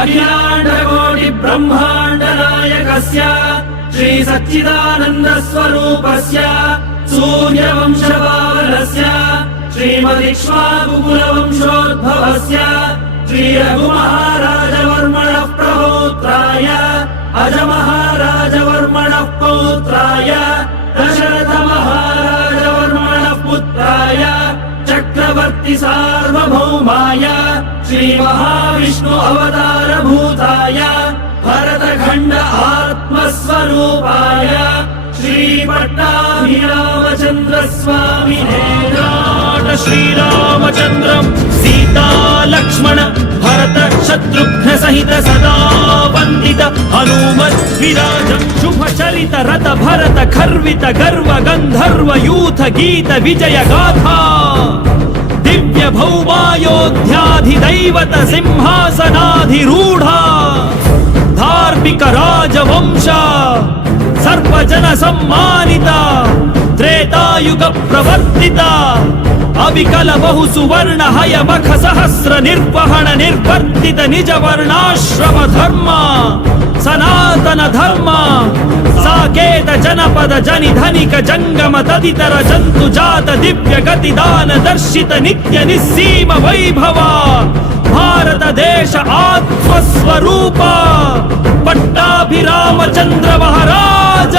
अखिलाण्डकोटि ब्रह्माण्ड नायकस्य श्री सच्चिदानन्द स्वरूपस्य सूर्यवंशपावनस्य श्रीमदिक्ष्वाकुकुलवंशोद्भवस्य श्री रघुमहाराजवर्मणः प्रपौत्राय अजमहाराजवर्मणः पौत्राय दशरथमहाराजवर्मणः पुत्राय चक्रवर्ति सार्वभौमाय श्री महाविष्णु अवतार भूताय भरतखंड आत्मस्वरूपाय श्री पट्टाभिरामचंद्र स्वामिने श्रीरामचंद्रं सीता लक्ष्मण भरत शत्रुघ्न सहित सदा वंदित हनुमत् विराजं शुभ चरित रत भरत खर्वित गर्व गंधर्व यूथ गीत विजय गाथा दिव्य भौमायोध्याधिदैवत सिंहासनाधिरूढा धार्मिक राजवंश सर्वजन सम्मानिता त्रेतायुग प्रवर्तिता अविकल बहु सुवर्ण हय मख सहस्र निर्वहण निर्वर्तित निज वर्णाश्रम धर्म सनातन धर्म साकेत जनपद जनि धनिक जंगम तदितर जंतु जात दिव्य गति दान दर्शित नित्य निस्सीम वैभव भारत देश आत्मस्वरूप पट्टाभिरामचंद्र महाराज